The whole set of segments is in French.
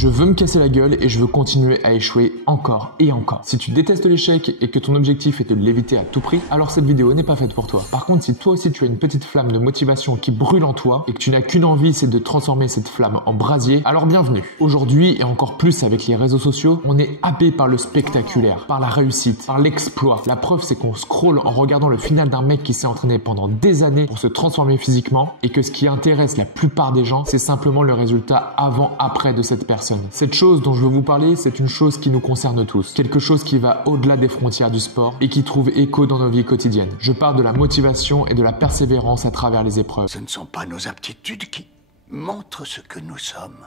Je veux me casser la gueule et je veux continuer à échouer encore et encore. Si tu détestes l'échec et que ton objectif est de l'éviter à tout prix, alors cette vidéo n'est pas faite pour toi. Par contre, si toi aussi tu as une petite flamme de motivation qui brûle en toi et que tu n'as qu'une envie, c'est de transformer cette flamme en brasier, alors bienvenue. Aujourd'hui et encore plus avec les réseaux sociaux, on est happé par le spectaculaire, par la réussite, par l'exploit. La preuve, c'est qu'on scrolle en regardant le final d'un mec qui s'est entraîné pendant des années pour se transformer physiquement et que ce qui intéresse la plupart des gens, c'est simplement le résultat avant-après de cette personne. Cette chose dont je veux vous parler, c'est une chose qui nous concerne tous. Quelque chose qui va au-delà des frontières du sport et qui trouve écho dans nos vies quotidiennes. Je parle de la motivation et de la persévérance à travers les épreuves. Ce ne sont pas nos aptitudes qui montrent ce que nous sommes.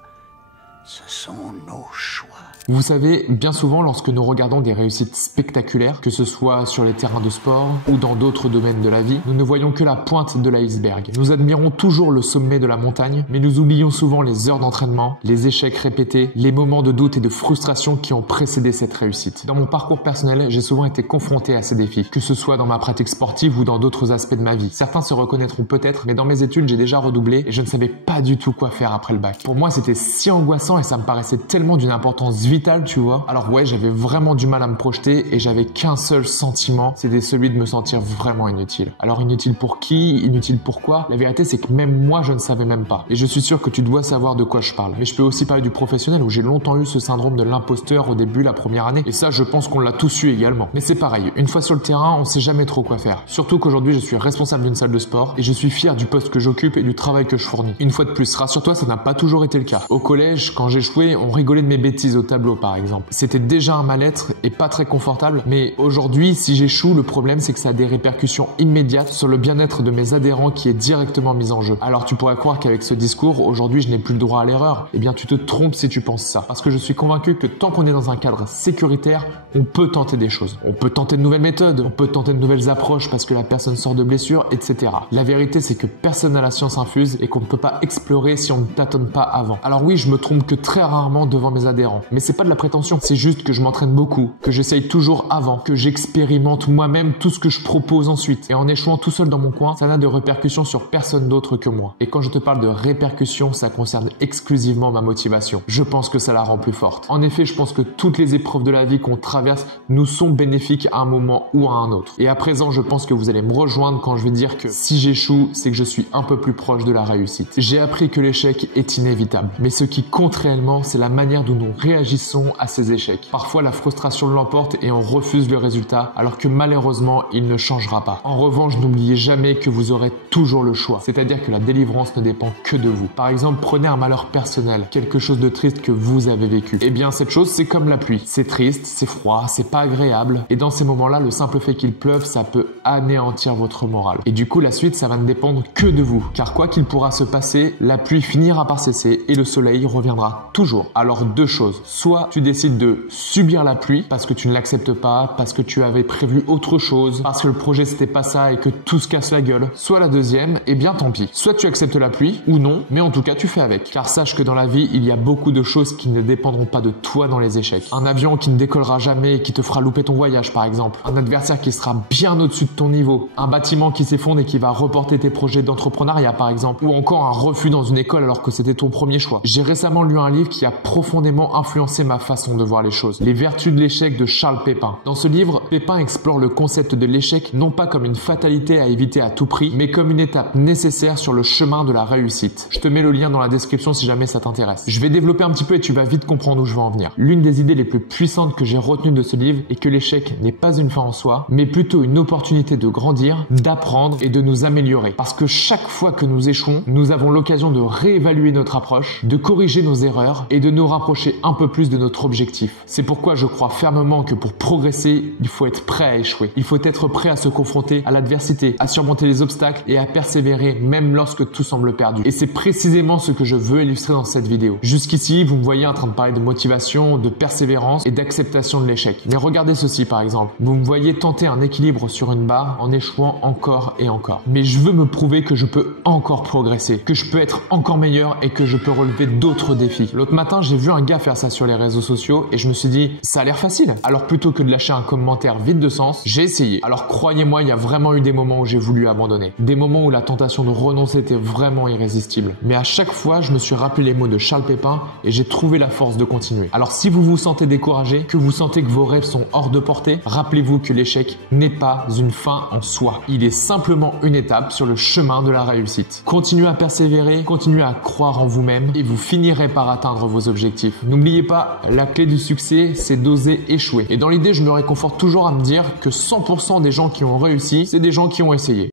Ce sont nos choix. Vous savez, bien souvent lorsque nous regardons des réussites spectaculaires, que ce soit sur les terrains de sport ou dans d'autres domaines de la vie, nous ne voyons que la pointe de l'iceberg. Nous admirons toujours le sommet de la montagne, mais nous oublions souvent les heures d'entraînement, les échecs répétés, les moments de doute et de frustration qui ont précédé cette réussite. Dans mon parcours personnel, j'ai souvent été confronté à ces défis, que ce soit dans ma pratique sportive ou dans d'autres aspects de ma vie. Certains se reconnaîtront peut-être, mais dans mes études, j'ai déjà redoublé et je ne savais pas du tout quoi faire après le bac. Pour moi, c'était si angoissant et ça me paraissait tellement d'une importance vitale, tu vois. Alors ouais, j'avais vraiment du mal à me projeter et j'avais qu'un seul sentiment, c'était celui de me sentir vraiment inutile. Alors inutile pour qui? Inutile pourquoi? La vérité, c'est que même moi, je ne savais même pas. Et je suis sûr que tu dois savoir de quoi je parle. Mais je peux aussi parler du professionnel où j'ai longtemps eu ce syndrome de l'imposteur au début, la première année. Et ça, je pense qu'on l'a tous eu également. Mais c'est pareil, une fois sur le terrain, on sait jamais trop quoi faire. Surtout qu'aujourd'hui, je suis responsable d'une salle de sport et je suis fier du poste que j'occupe et du travail que je fournis. Une fois de plus, rassure-toi, ça n'a pas toujours été le cas. Au collège, quand j'échouais, on rigolait de mes bêtises au tableau, par exemple. C'était déjà un mal-être et pas très confortable, mais aujourd'hui, si j'échoue, le problème c'est que ça a des répercussions immédiates sur le bien-être de mes adhérents qui est directement mis en jeu. Alors tu pourrais croire qu'avec ce discours, aujourd'hui je n'ai plus le droit à l'erreur. Eh bien tu te trompes si tu penses ça, parce que je suis convaincu que tant qu'on est dans un cadre sécuritaire, on peut tenter des choses. On peut tenter de nouvelles méthodes, on peut tenter de nouvelles approches parce que la personne sort de blessure, etc. La vérité c'est que personne n'a la science infuse et qu'on ne peut pas explorer si on ne tâtonne pas avant. Alors oui, je me trompe que très rarement devant mes adhérents, mais c'est pas de la prétention, c'est juste que je m'entraîne beaucoup, que j'essaye toujours avant, que j'expérimente moi-même tout ce que je propose ensuite. Et en échouant tout seul dans mon coin, ça n'a de répercussions sur personne d'autre que moi. Et quand je te parle de répercussions, ça concerne exclusivement ma motivation. Je pense que ça la rend plus forte. En effet, je pense que toutes les épreuves de la vie qu'on traverse nous sont bénéfiques à un moment ou à un autre. Et à présent, je pense que vous allez me rejoindre quand je vais dire que si j'échoue, c'est que je suis un peu plus proche de la réussite. J'ai appris que l'échec est inévitable. Mais ce qui compte réellement, c'est la manière dont nous réagissons à ces échecs. Parfois, la frustration l'emporte et on refuse le résultat, alors que malheureusement, il ne changera pas. En revanche, n'oubliez jamais que vous aurez toujours le choix. C'est-à-dire que la délivrance ne dépend que de vous. Par exemple, prenez un malheur personnel, quelque chose de triste que vous avez vécu. Eh bien, cette chose, c'est comme la pluie. C'est triste, c'est froid, c'est pas agréable. Et dans ces moments-là, le simple fait qu'il pleuve, ça peut anéantir votre morale. Et du coup, la suite, ça va ne dépendre que de vous. Car quoi qu'il pourra se passer, la pluie finira par cesser et le soleil reviendra toujours. Alors, deux choses. Soit tu décides de subir la pluie parce que tu ne l'acceptes pas, parce que tu avais prévu autre chose, parce que le projet c'était pas ça et que tout se casse la gueule. Soit la deuxième, eh bien tant pis. Soit tu acceptes la pluie ou non, mais en tout cas tu fais avec. Car sache que dans la vie, il y a beaucoup de choses qui ne dépendront pas de toi dans les échecs. Un avion qui ne décollera jamais et qui te fera louper ton voyage par exemple. Un adversaire qui sera bien au-dessus de ton niveau. Un bâtiment qui s'effondre et qui va reporter tes projets d'entrepreneuriat par exemple. Ou encore un refus dans une école alors que c'était ton premier choix. J'ai récemment lu un livre qui a profondément influencé ma façon de voir les choses. Les vertus de l'échec de Charles Pépin. Dans ce livre, Pépin explore le concept de l'échec non pas comme une fatalité à éviter à tout prix, mais comme une étape nécessaire sur le chemin de la réussite. Je te mets le lien dans la description si jamais ça t'intéresse. Je vais développer un petit peu et tu vas vite comprendre où je veux en venir. L'une des idées les plus puissantes que j'ai retenues de ce livre est que l'échec n'est pas une fin en soi, mais plutôt une opportunité de grandir, d'apprendre et de nous améliorer. Parce que chaque fois que nous échouons, nous avons l'occasion de réévaluer notre approche, de corriger nos erreurs et de nous rapprocher un peu plus de notre objectif. C'est pourquoi je crois fermement que pour progresser, il faut être prêt à échouer. Il faut être prêt à se confronter à l'adversité, à surmonter les obstacles et à persévérer même lorsque tout semble perdu. Et c'est précisément ce que je veux illustrer dans cette vidéo. Jusqu'ici, vous me voyez en train de parler de motivation, de persévérance et d'acceptation de l'échec. Mais regardez ceci par exemple. Vous me voyez tenter un équilibre sur une barre en échouant encore et encore. Mais je veux me prouver que je peux encore progresser, que je peux être encore meilleur et que je peux relever d'autres défis défi. L'autre matin, j'ai vu un gars faire ça sur les réseaux sociaux et je me suis dit, ça a l'air facile. Alors plutôt que de lâcher un commentaire vide de sens, j'ai essayé. Alors croyez-moi, il y a vraiment eu des moments où j'ai voulu abandonner. Des moments où la tentation de renoncer était vraiment irrésistible. Mais à chaque fois, je me suis rappelé les mots de Charles Pépin et j'ai trouvé la force de continuer. Alors si vous vous sentez découragé, que vous sentez que vos rêves sont hors de portée, rappelez-vous que l'échec n'est pas une fin en soi. Il est simplement une étape sur le chemin de la réussite. Continuez à persévérer, continuez à croire en vous-même et vous finirez par atteindre vos objectifs. N'oubliez pas, la clé du succès, c'est d'oser échouer. Et dans l'idée, je me réconforte toujours à me dire que 100% des gens qui ont réussi, c'est des gens qui ont essayé.